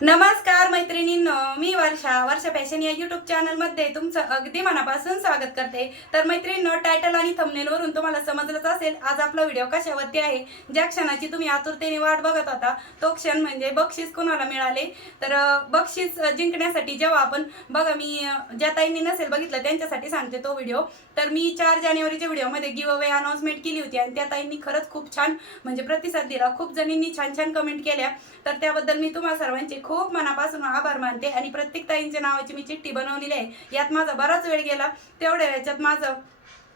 नमस्कार मैत्रिणींनो मी वर्षा. वर्षा फॅशन या युट्यूब चॅनलमध्ये तुमचं अगदी मनापासून स्वागत करते. तर मैत्रिणींनो टायटल आणि थंबनेलवरून तुम्हाला समजलंच असेल आज आपला व्हिडिओ कशावरती आहे? ज्या क्षणाची तुम्ही आतुरतेने वाट बघत होता तो क्षण म्हणजे बक्षीस कोणाला मिळाले? तर बक्षीस जिंकण्यासाठी जेव्हा आपण बघा मी ज्या ताईंनी नसेल बघितलं त्यांच्यासाठी सांगते तो व्हिडिओ तर मी चार जानेवारीच्या व्हिडिओमध्ये गिव अवे अनाउन्समेंट केली होती आणि त्या ताईंनी खरंच खूप छान म्हणजे प्रतिसाद दिला. खूप जणींनी छान छान कमेंट केल्या. तर त्याबद्दल मी तुम्हा सर्वांचे खूप मनापासून आभार मानते आणि प्रत्येक ताईंच्या नावाची मी चिठ्ठी बनवलेली आहे. यात माझा बराच वेळ गेला. तेवढ्या याच्यात माझं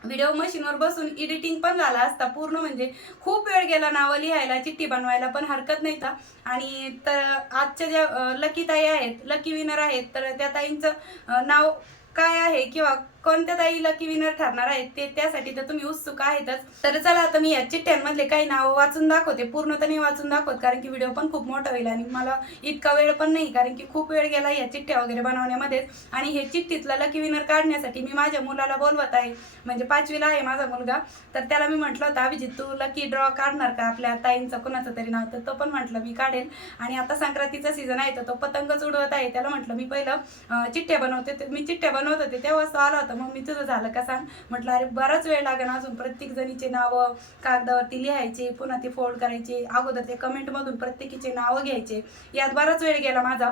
व्हिडिओ मशीनवर बसून एडिटिंग पण झाला असता. पूर्ण म्हणजे खूप वेळ गेला नावं लिहायला चिठ्ठी बनवायला पण हरकत नाही का आणि तर आजच्या ज्या लकी ताई आहेत लकी विनर आहेत तर त्या ताईंचं नाव काय आहे किंवा कोणत्या ताई लकी विनर ठरणार आहेत ते त्यासाठी तर तुम्ही उत्सुक आहेतच. तर चला आता मी या चिठ्ठ्यांमधले काही नावं वाचून दाखवते. पूर्णतने वाचून दाखवत कारण की व्हिडिओ पण खूप मोठा होईल आणि मला इतका वेळ पण नाही कारण की खूप वेळ गेला या चिठ्ठ्या वगैरे बनवण्यामध्ये आणि हे चिठ्ठीतला लकी विनर काढण्यासाठी मी माझ्या मुलाला बोलवत आहे. म्हणजे पाचवीला आहे माझा मुलगा. तर त्याला मी म्हटलं होतं अभिजित तू लकी ड्रॉ काढणार का? आपल्या ताईंचं कोणाचं तरी नाव. तर तो पण म्हटलं मी काढेल. आणि आता संक्रांतीचा सीझन आहे तर तो पतंगच उडवत आहे. त्याला म्हटलं मी पहिलं चिठ्ठ्या बनवते. तर मी चिठ्ठ्या बनवत होते तेव्हाच तो आला होता. मग मी तुझं झालं का सांग? म्हटलं अरे बराच वेळ लागेल अजून. प्रत्येक जणीचे नावं कागदावरती लिहायचे पुन्हा ते फोल्ड करायचे. अगोदर ते कमेंटमधून प्रत्येकीचे नावं घ्यायचे. यात बराच वेळ गेला माझा.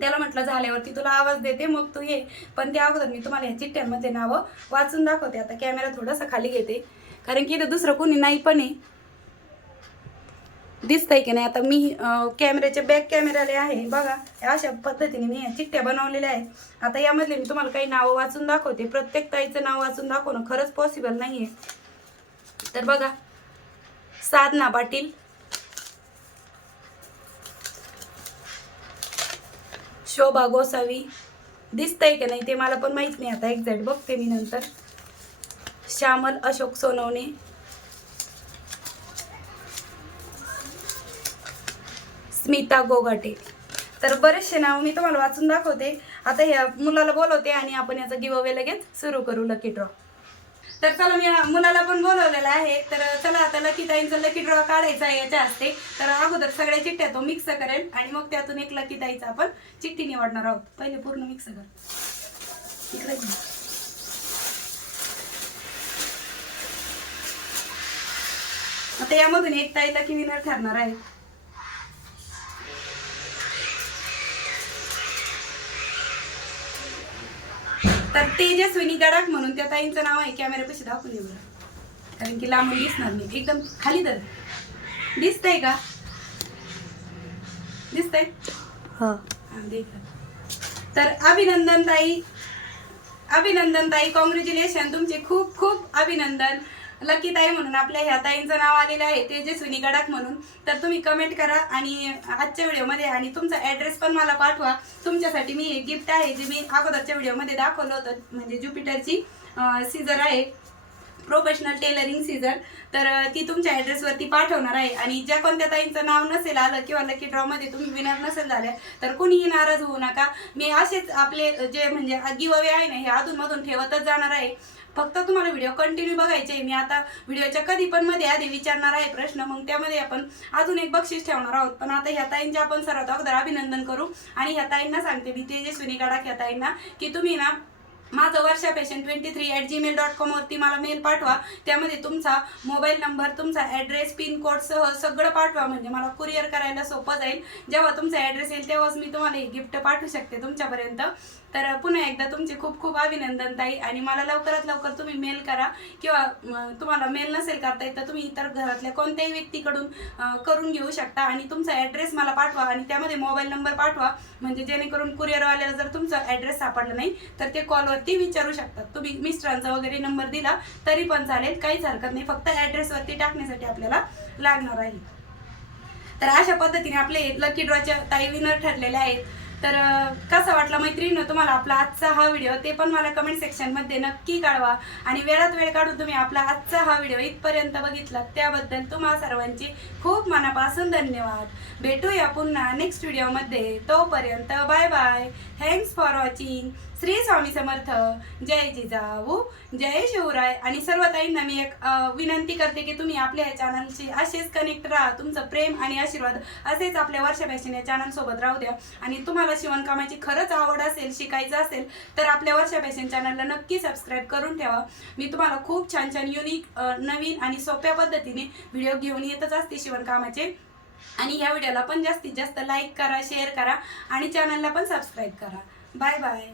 त्याला म्हटलं झाल्यावरती तुला आवाज देते मग तू ये. पण त्या अगोदर मी तुम्हाला या चिठ्ठ्यांमध्ये नावं वाचून दाखवते. आता कॅमेरा थोडासा खाली घेते. कारण की इथं दुसरं कोणी नाही पण आहे. दिसतंय की नाही? आता मी कॅमेऱ्याचे बॅक कॅमेराले आहे. बघा अशा पद्धतीने मी या चिठ्ठ्या बनवलेल्या आहेत. आता यामधले मी तुम्हाला काही नावं वाचून दाखवते. प्रत्येक ताईचं नाव वाचून दाखवणं खरंच पॉसिबल नाही आहे तर बघा साधना पाटील. शोभा गोसावी. दिसतंय की नाही ते मला पण माहीत नाही. आता एक्झॅक्ट बघते मी नंतर. श्यामल अशोक सोनवणे. स्मिता गोगाटे. तर बरेचसे नाव मी तुम्हाला वाचून दाखवते. आता ह्या मुलाला बोलवते आणि आपण याचा गिव अवे लगेच सुरू करू. लकी ड्रॉ तर चला मी मुलाला पण बोलवलेलं आहे. तर चला आता लकी ताईंचा लकी ड्रॉ काढायचा आहे याच्या असते तर अगोदर सगळ्या चिठ्ठ्या तो मिक्स करेल आणि मग त्यातून एक लकी ताईचा आपण चिठ्ठी निवडणार आहोत. पहिले पूर्ण मिक्स कर. इकडे आता यामधून एक ताई लकी विनर ठरणार आहे. तर तेजस्विनी गडाख म्हणून त्या ताईंचं नाव आहे. कॅमेऱ्यापाशी दाखवून बरं. कारण की लांबून दिसणार नाही. एकदम खाली धर. दिसतंय का? दिसतंय? हा. तर अभिनंदन ताई अभिनंदन ताई कॉंग्रॅच्युलेशन तुमचे खूप खूप अभिनंदन. लकी ताई म्हणून आपल्या ह्या ताईंचं नाव आलेलं आहे तेजस्विनी गडाख म्हणून. तर तुम्ही कमेंट करा आणि आजच्या व्हिडिओमध्ये आणि तुमचा ॲड्रेस पण मला पाठवा. तुमच्यासाठी मी एक गिफ्ट आहे जे मी अगोदरच्या व्हिडिओमध्ये दाखवलं होतं म्हणजे ज्युपिटरची सीझर आहे. प्रोफेशनल टेलरिंग सीझर तर ती तुमच्या ॲड्रेसवरती पाठवणार आहे. आणि ज्या कोणत्या ताईंचं नाव नसेल आलं किंवा लकी ड्रॉमध्ये तुम्ही विनर नसेल झाल्या तर कुणीही नाराज होऊ नका. मी असेच आपले जे म्हणजे गिव अवे आहे ना हे अधूनमधून ठेवतच जाणार आहे. फक्त तुम्हाला व्हिडिओ कंटिन्यू बघायचे आहे. मी आता व्हिडिओच्या कधी पण मध्ये आधी विचारणार आहे प्रश्न मग त्यामध्ये आपण अजून एक बक्षीस ठेवणार आहोत पण आता ह्या ताईंचे आपण सर्वात अगोदर अभिनंदन करू आणि ह्या ताईंना सांगते मी तेजस्विनी गडाख ह्या ताईंना की तुम्ही ना माझं Varsha patient twenty three at Gmail dot कॉमवरती मला मेल पाठवा. त्यामध्ये तुमचा मोबाईल नंबर तुमचा ॲड्रेस पिनकोडसह सगळं पाठवा. म्हणजे मला कुरिअर करायला सोपं जाईल. जेव्हा तुमचा ॲड्रेस येईल तेव्हाच मी तुम्हाला हे गिफ्ट पाठवू शकते तुमच्यापर्यंत. तर पुन्हा एकदा तुमचे खूप खूप अभिनंदन ताई. आणि मला लवकरात लवकर तुम्ही मेल करा. किंवा तुम्हाला मेल नसेल करता येत तर तुम्ही इतर घरातल्या कोणत्याही व्यक्तीकडून करून घेऊ शकता. आणि तुमचा ॲड्रेस मला पाठवा. आणि त्यामध्ये मोबाईल नंबर पाठवा. म्हणजे जेणेकरून कुरिअरवाल्याला जर तुमचा ॲड्रेस सापडला नाही तर ते कॉलवर ते विचारू शकतात. तुम्ही मिस्टरांचा वगैरे नंबर दिला तरी पण चालेल. काहीच हरकत नाही. फक्त ॲड्रेसवरती टाकण्यासाठी आपल्याला लागणार आहे. तर अशा पद्धतीने आपले लकी ड्रॉच्या ताई विनर ठरलेले आहेत. तर कसा वाटला मैत्रिणी तुम्हाला आपला आजचा हा व्हिडिओ ते पण मला कमेंट सेक्शनमध्ये नक्की कळवा. आणि वेळात वेळ काढून तुम्ही आपला आजचा हा व्हिडिओ इथपर्यंत बघितला. त्याबद्दल तुम्हा सर्वांचे खूप मनापासून धन्यवाद. भेटूया पुन्हा नेक्स्ट व्हिडिओमध्ये तोपर्यंत bye bye thanks for watching Shri Swami Samarth. जय जिजाऊ जय शिवराय. आणि सर्व ताईंना मी एक विनंती करते की तुम्ही आपल्या या चॅनलशी असेच कनेक्ट राहा. तुमचं प्रेम आणि आशीर्वाद असेच आपल्या वर्षा फॅशन या चॅनल सोबत राहू द्या. आणि तुम्हाला शिवणकामाची खरंच आवड असेल शिकायचं असेल तर आपल्या वर्षा फॅशन चॅनलला नक्की सबस्क्राईब करून ठेवा. मी तुम्हाला खूप छान छान युनिक नवीन आणि सोप्या पद्धतीने व्हिडिओ घेऊन येतच असते शिवणकामाचे. आणि या व्हिडिओला पण जास्तीत जास्त लाईक करा शेअर करा आणि चॅनलला पण सबस्क्राईब करा. Bye bye